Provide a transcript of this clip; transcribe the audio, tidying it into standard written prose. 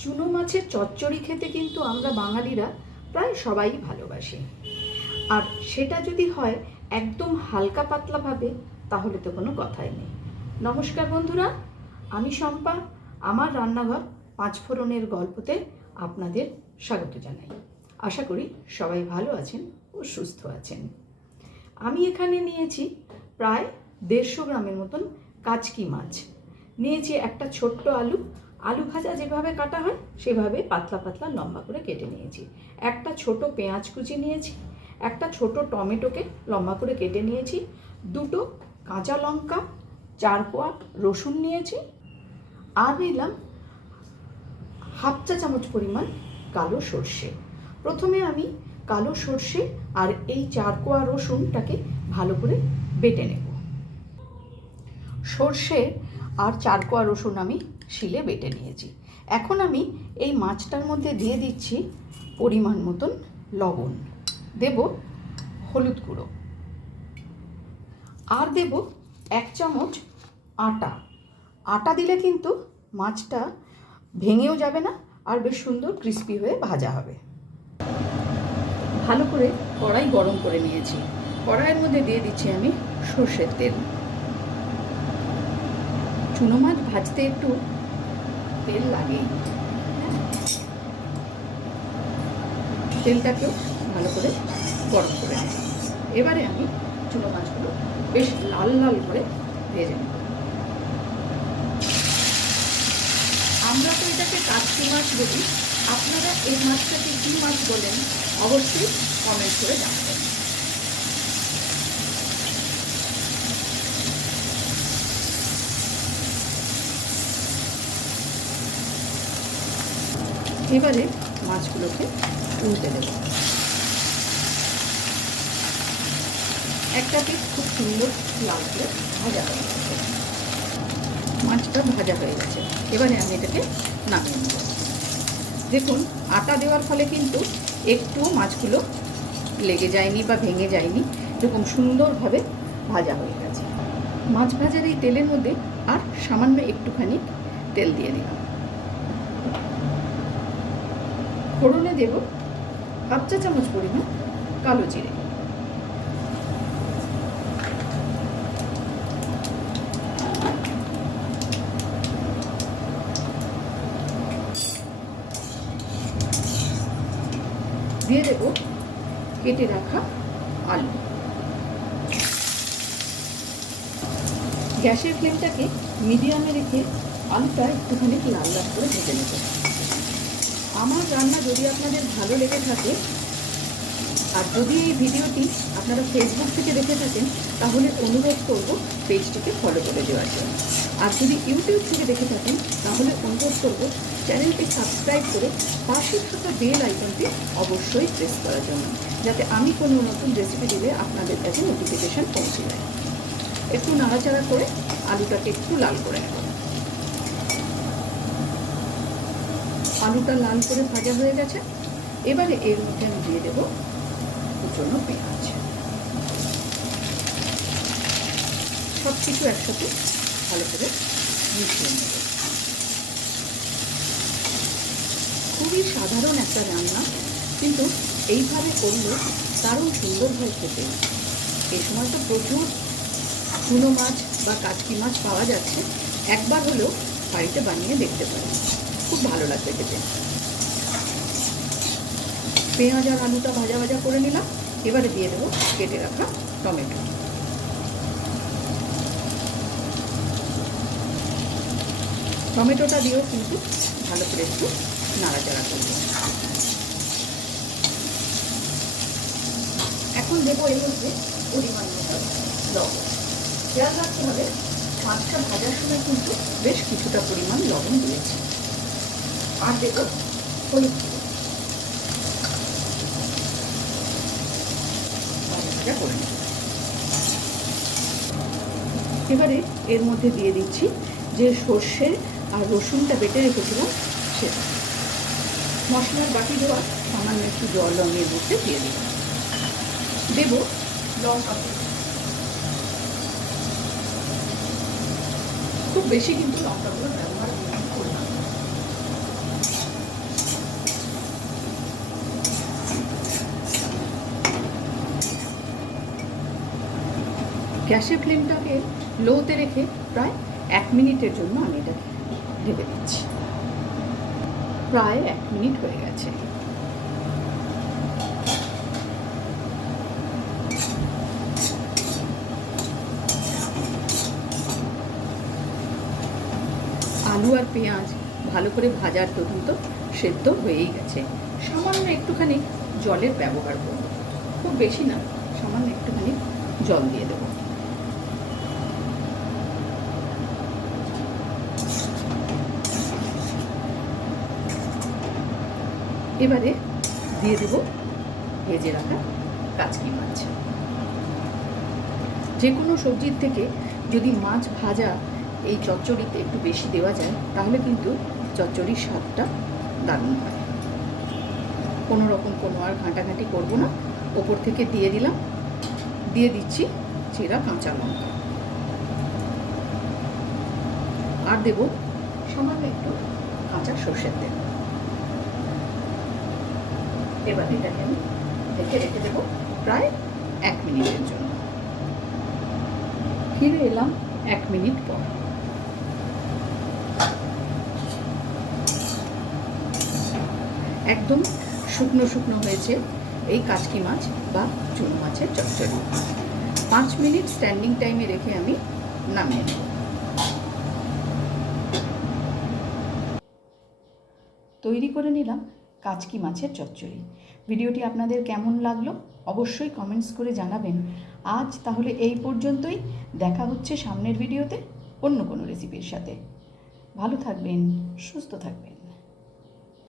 চুনো মাছের চচ্চড়ি খেতে কিন্তু আমরা বাঙালিরা প্রায় সবাই ভালোবাসি। আর সেটা যদি হয় একদম হালকা পাতলাভাবে, তাহলে তো কোনো কথাই নেই। নমস্কার বন্ধুরা, আমি শম্পা। আমার রান্নাঘর পাঁচফোড়নের গল্পতে আপনাদের স্বাগত জানাই। আশা করি সবাই ভালো আছেন ও সুস্থ আছেন। আমি এখানে নিয়েছি প্রায় 150 গ্রামের মতন কাচকি মাছ। নিয়েছি একটা ছোট্ট আলু ভাজা যেভাবে কাটা হয় সেভাবে পাতলা পাতলা লম্বা করে কেটে নিয়েছি। একটা ছোট পেঁয়াজ কুচি নিয়েছি, একটা ছোট টমেটোকে লম্বা করে কেটে নিয়েছি, দুটো কাঁচা লঙ্কা, 4 কোয়া রসুন নিয়েছি, আর নিলাম হাফ চা চামচ পরিমাণ কালো সর্ষে। প্রথমে আমি কালো সর্ষে আর এই 4 কোয়া রসুনটাকে ভালো করে বেটে নেব। সর্ষে আর 4 কোয়া রসুন আমি শিলে বেটে নিয়েছি। এখন আমি এই মাছটার মধ্যে দিয়ে দিচ্ছি পরিমাণ মতন লবণ, দেব হলুদ গুঁড়ো, আর দেব 1 চামচ আটা দিলে কিন্তু মাছটা ভেঙেও যাবে না আর বেশ সুন্দর ক্রিস্পি হয়ে ভাজা হবে। ভালো করে কড়াই গরম করে নিয়েছি। কড়াইয়ের মধ্যে দিয়ে দিচ্ছি আমি সর্ষের তেল। চুনো মাছ ভাজতে একটু তেল লাগেই। তেলটাকেও ভালো করে গরম করে নেব। এবারে আমি চুনো মাছগুলো বেশ লাল লাল করে ভেজে নেব। আমরা তো এটাকে কাচকি মাছ বলি, আপনারা এই মাছটাকে কী মাছ বলেন অবশ্যই কমেন্ট করে জানাবেন। এবারে মাছগুলোকে উল্টে দেব। একটা পিস খুব সুন্দর লাল করে ভাজা হয়ে গেছে। মাছটা ভাজা হয়ে গেছে। এবারে আমি এটাকে নামিয়ে নেব। দেখুন, আটা দেওয়ার ফলে কিন্তু একটু মাছগুলো লেগে যায়নি বা ভেঙে যায়নি, এরকম সুন্দরভাবে ভাজা হয়ে গেছে। মাছ ভাজার এই তেলের মধ্যে আর সামান্য একটুখানি তেল দিয়ে দিলাম। ফোড়নে দেব হাফ চা চামচ পরিমাণ কালো জিরে, দিয়ে দেব কেটে রাখা আলু। গ্যাসের ফ্লেমটাকে মিডিয়ামে রেখে আলুটা একটুখানি লাল লাল করে ভেজে নেব। আমার রান্না যদি আপনাদের ভালো লেগে থাকে, আর যদি এই ভিডিওটি আপনারা ফেসবুক থেকে দেখে থাকেন, তাহলে অনুরোধ করব পেজটিকে ফলো করে দেওয়ার জন্য। আর যদি ইউটিউব থেকে দেখে থাকেন, তাহলে অনুরোধ করব চ্যানেলটি সাবস্ক্রাইব করে পাশে থাকা বেল আইকনটি অবশ্যই প্রেস করার জন্য, যাতে আমি কোনো নতুন রেসিপি দিলে আপনাদের কাছে নোটিফিকেশান পৌঁছে যায়। একটু নাড়াচাড়া করে আলুটাকে একটু লাল করে নেব। আলুটা লাল করে ভাজা হয়ে গেছে। এবারে এর মধ্যে আমি দিয়ে দেবো কুচনো পেঁয়াজ। সব কিছু একসাথে ভালো করে মিশিয়ে নেব। খুবই সাধারণ একটা রান্না, কিন্তু এইভাবে করলে দারুণ সুন্দর হয় খেতে। এই সময় তো প্রচুর চুনো মাছ বা কাচকি মাছ পাওয়া যাচ্ছে। একবার হলেও বাড়িতে বানিয়ে দেখতে পারেন, খুব ভালো লাগবে খেতে। পেঁয়াজ আর আলুটা ভাজা ভাজা করে নিলাম। এবারে দিয়ে দেবো কেটে রাখা টমেটো। টমেটোটা দিয়েও কিন্তু ভালো করে একটু নাড়াচাড়া করব। এখন দেবো এর মধ্যে পরিমাণ মতো লবণ। খেয়াল রাখতে হবে, মাছটা ভাজার সময় কিন্তু বেশ কিছুটা পরিমাণ লবণ দিয়েছি। আর দেবো হলুদ গুঁড়ো। ভাজা করে নেব। এবারে এর মধ্যে দিয়ে দিচ্ছি যে সর্ষে আর রসুনটা বেটে রেখেছিলাম সেটা। মশলার বাটি দেওয়া সামান্য একটু জল আমি এর মধ্যে দিয়ে দিলাম। দেব লঙ্কা, খুব বেশি কিন্তু লঙ্কাগুলো ব্যবহার করলাম। গ্যাসের ফ্লেমটাকে লোতে রেখে প্রায় 1 মিনিটের জন্য আমি এটা ঢেকে দিচ্ছি। প্রায় 1 মিনিট হয়ে গেছে। আলু আর পেঁয়াজ ভালো করে ভাজার পর্যন্ত সেদ্ধ হয়েই গেছে। সামান্য একটুখানি জলের ব্যবহার করব, খুব বেশি না, সামান্য একটুখানি জল দিয়ে দেবো। এবারে দিয়ে দেব ভেজে রাখা কাচকি মাছ। যে কোনো সবজির থেকে যদি মাছ ভাজা এই চচ্চড়িতে একটু বেশি দেওয়া যায় তাহলে কিন্তু চচ্চড়ির স্বাদটা দারুণ হয়। কোনো রকম কোনো আর ঘাঁটাঘাঁটি করবো না, ওপর থেকে দিয়ে দিলাম, দিয়ে দিচ্ছি চেরা কাঁচা লঙ্কা, আর দেব সামান্য একটু কাঁচা সর্ষের তেল। এবার এটাকে আমি ঢেকে রেখে দেবো প্রায় 1 মিনিটের জন্য। ফিরে এলাম 1 মিনিট পর। একদম শুকনো শুকনো হয়েছে এই কাচকি মাছ বা চুনো মাছের চচ্চড়ি। 5 মিনিট স্ট্যান্ডিং টাইমে রেখে আমি নামিয়ে নেব। তৈরি করে নিলাম কাচকি মাছের চচ্চড়ি। ভিডিওটি আপনাদের কেমন লাগলো অবশ্যই কমেন্টস করে জানাবেন। আজ তাহলে এই পর্যন্তই, দেখা হচ্ছে সামনের ভিডিওতে অন্য কোনো রেসিপির সাথে। ভালো থাকবেন, সুস্থ থাকবেন।